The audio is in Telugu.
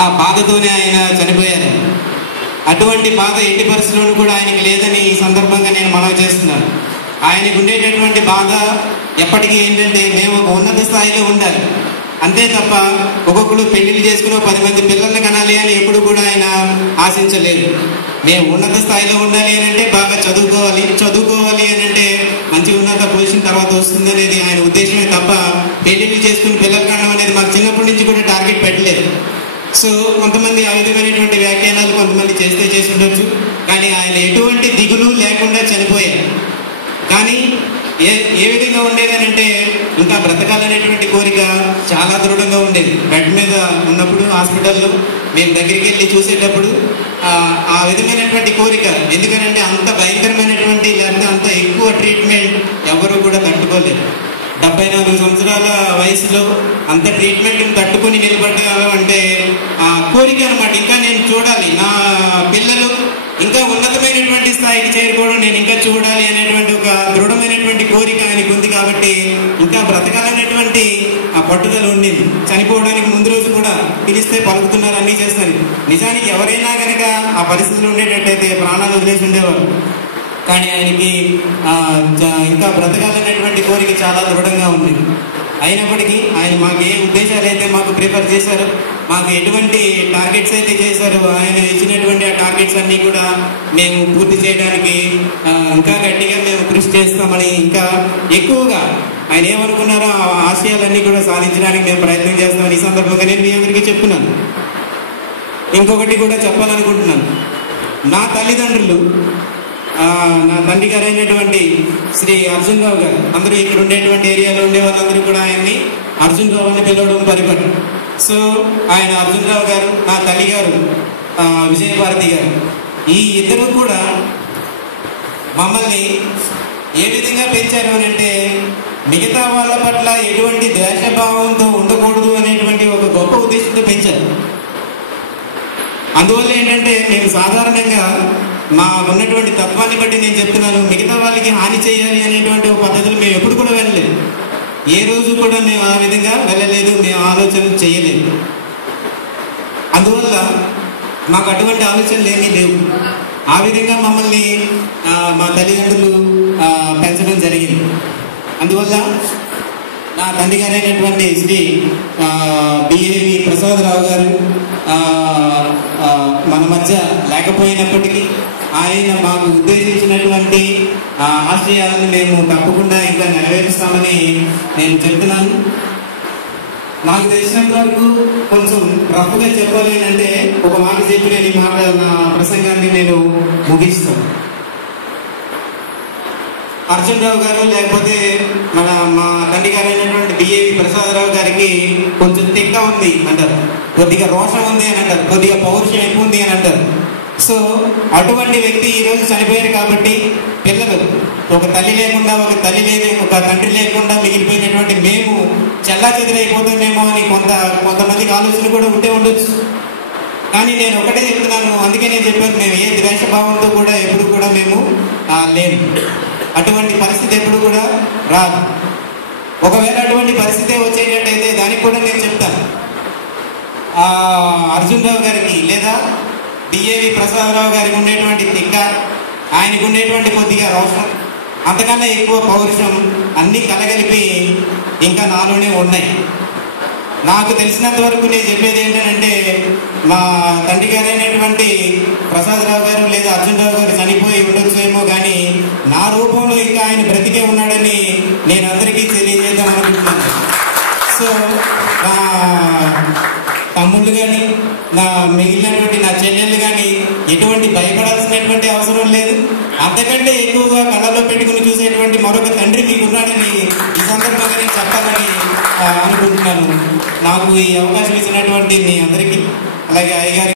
ఆ బాధతోనే ఆయన చనిపోయారు. అటువంటి బాధ ఎట్టి పరిస్థితుల్లో కూడా ఆయనకి లేదని ఈ సందర్భంగా నేను మనవి చేస్తున్నాను. ఆయనకు ఉండేటటువంటి బాధ ఎప్పటికీ ఏంటంటే మేము ఒక ఉన్నత స్థాయిలో ఉండాలి అంతే తప్ప ఒక్కొక్కడు పెళ్లిళ్ళు చేసుకుని 10 మంది పిల్లల్ని కనాలి అని ఎప్పుడు కూడా ఆయన ఆశించలేదు. మేము ఉన్నత స్థాయిలో ఉండాలి అని అంటే బాగా చదువుకోవాలి అని అంటే మంచి ఉన్నత పొజిషన్ తర్వాత వస్తుంది అనేది ఆయన ఉద్దేశమే తప్ప పెళ్లిళ్ళు చేసుకుని పిల్లలు కనడం అనేది మాకు చిన్నప్పటి నుంచి కూడా టార్గెట్ పెట్టలేదు. సో కొంతమంది ఆ విధమైనటువంటి వ్యాఖ్యానాలు కొంతమంది చేసి ఉండొచ్చు, కానీ ఆయన ఎటువంటి దిగులు లేకుండా చనిపోయారు. కానీ ఏ విధంగా ఉండేదని అంటే ఇంకా బ్రతకాలనేటువంటి కోరిక చాలా దృఢంగా ఉండేది. బెడ్ మీద ఉన్నప్పుడు హాస్పిటల్లో మేము దగ్గరికి వెళ్ళి చూసేటప్పుడు ఆ విధమైనటువంటి కోరిక, ఎందుకనంటే అంత భయంకరమైనటువంటి లేకపోతే అంత ఎక్కువ ట్రీట్మెంట్ ఎవరు కూడా తట్టుకోలేదు. 74 సంవత్సరాల వయసులో అంత ట్రీట్మెంట్ తట్టుకుని నిలబడ్డారు అంటే ఆ కోరిక అనమాట. ఇంకా నేను చూడాలి, నా పిల్లలు ఇంకా ఉన్నతమైనటువంటి స్థాయికి చేరుకోవడం నేను ఇంకా చూడాలి అనేటువంటి ఒక దృఢమైనటువంటి కోరిక ఆయనకు ఉంది. కాబట్టి ఇంకా బ్రతకాలనేటువంటి ఆ పట్టుదల ఉండింది. చనిపోవడానికి ముందు రోజు కూడా పిలిస్తే పలుకుతున్నారు, అన్నీ చేస్తారు. నిజానికి ఎవరైనా కనుక ఆ పరిస్థితులు ఉండేటట్టయితే ప్రాణాలు వదిలేసి ఉండేవారు. కానీ ఆయనకి ఇంకా బ్రతకాలనేటువంటి కోరిక చాలా దృఢంగా ఉంది. అయినప్పటికీ ఆయన మాకు ఏ ఉద్దేశాలు అయితే మాకు ప్రిపేర్ చేశారో, మాకు ఎటువంటి టార్గెట్స్ అయితే చేశారో, ఆయన ఇచ్చినటువంటి ఆ టార్గెట్స్ అన్నీ కూడా మేము పూర్తి చేయడానికి ఇంకా గట్టిగా మేము కృషి చేస్తామని, ఇంకా ఎక్కువగా ఆయన ఏమనుకున్నారో ఆ ఆశయాలన్నీ కూడా సాధించడానికి మేము ప్రయత్నం చేస్తామని ఈ సందర్భంగా నేను మీ అందరికీ చెప్తున్నాను. ఇంకొకటి కూడా చెప్పాలనుకుంటున్నాను. నా తల్లిదండ్రులు, నా తండ్రి గారు అయినటువంటి శ్రీ అర్జున్ రావు గారు, అందరూ ఇక్కడ ఉండేటువంటి ఏరియాలో ఉండే వాళ్ళందరూ కూడా ఆయన్ని అర్జున్ రావు అని పిలవడం పరిపాటి. సో ఆయన అర్జున్ రావు గారు, నా తల్లి గారు విజయభారతి గారు, ఈ ఇద్దరు కూడా మమ్మల్ని ఏ విధంగా పెంచారు అని అంటే మిగతా వాళ్ళ పట్ల ఎటువంటి ద్వేషభావంతో ఉండకూడదు అనేటువంటి ఒక గొప్ప ఉద్దేశంతో పెంచారు. అందువల్ల ఏంటంటే మేము సాధారణంగా మా ఉన్నటువంటి తత్వాన్ని బట్టి నేను చెప్తున్నాను, మిగతా వాళ్ళకి హాని చేయాలి అనేటువంటి ఒక పద్ధతులు మేము ఎప్పుడు కూడా వెళ్ళలేదు. ఏ రోజు కూడా మేము ఆ విధంగా వెళ్ళలేదు, మేము ఆలోచన చేయలేదు. అందువల్ల మాకు అటువంటి ఆలోచనలు ఏమీ లేవు. ఆ విధంగా మమ్మల్ని మా తల్లిదండ్రులు పెంచడం జరిగింది. అందువల్ల నా తండ్రి గారు అయినటువంటి శ్రీ బిఏవి ప్రసాదరావు గారు మన మధ్య లేకపోయినప్పటికీ ఆయన మాకు ఉద్దేశించినటువంటి ఆశయాలను మేము తప్పకుండా ఇంకా నెరవేరుస్తామని నేను చెప్తున్నాను. నాకు తెలిసినంత వరకు కొంచెం రఫ్గా చెప్పాలి అంటే ఒక మాట చెప్పి నేను ఈ మాట నా ప్రసంగాన్ని నేను ముగిస్తాను. అర్జున్ రావు గారు లేకపోతే మా తండ్రి గారు అయినటువంటి బిఏవి ప్రసాదరావు గారికి కొంచెం తిక్క ఉంది అంటారు, కొద్దిగా రోషం ఉంది అని అంటారు, కొద్దిగా పౌరుషం ఎక్కువ ఉంది అని అంటారు. సో అటువంటి వ్యక్తి ఈరోజు చనిపోయారు కాబట్టి పిల్లలు ఒక తల్లి లేకుండా, ఒక తండ్రి లేకుండా మిగిలిపోయినటువంటి మేము చెల్లా చెదిరైపోతామేమో అని కొంతమందికి ఆలోచన కూడా ఉంటే ఉండొచ్చు. కానీ నేను ఒకటే చెప్తున్నాను, అందుకే నేను చెప్పాను, మేము ఏ ద్వేషభావంతో కూడా ఎప్పుడు కూడా మేము లేము. అటువంటి పరిస్థితి ఎప్పుడు కూడా రాదు. ఒకవేళ అటువంటి పరిస్థితి వచ్చేటట్టయితే దానికి కూడా నేను చెప్తాను, అర్జున్ రావు గారికి లేదా బిఏవి ప్రసాదరావు గారికి ఉండేటువంటి తిక్క, ఆయనకు ఉండేటువంటి కొద్దిగా రోషం, అంతకన్నా ఎక్కువ పౌరుషం అన్నీ కలగలిపి ఇంకా నాలోనే ఉన్నాయి. నాకు తెలిసినంత వరకు నేను చెప్పేది ఏంటంటే మా తండ్రి గారు అయినటువంటి ప్రసాదరావు గారు లేదా అర్జున్ రావు గారు చనిపోయి ఉండొచ్చేమో, కానీ నా రూపంలో ఇంకా ఆయన బ్రతికే ఉన్నాడని నేను అందరికీ తెలియజేద్దాం అనుకుంటున్నాను. సో నా తమ్ముళ్ళు కానీ, నా మిగిలినటువంటి నా చెల్లెళ్ళు కానీ ఎటువంటి భయపడాల్సినటువంటి అవసరం లేదు. అంతకంటే ఎక్కువగా కళ్ళలో పెట్టుకుని చూసేటువంటి మరొక తండ్రి మీకు ఉన్నాడని ఈ సందర్భంగా నేను చెప్పాలని అనుకుంటున్నాను. నాకు ఈ అవకాశం ఇచ్చినటువంటి మీ అందరికీ, అలాగే అయ్యగారికి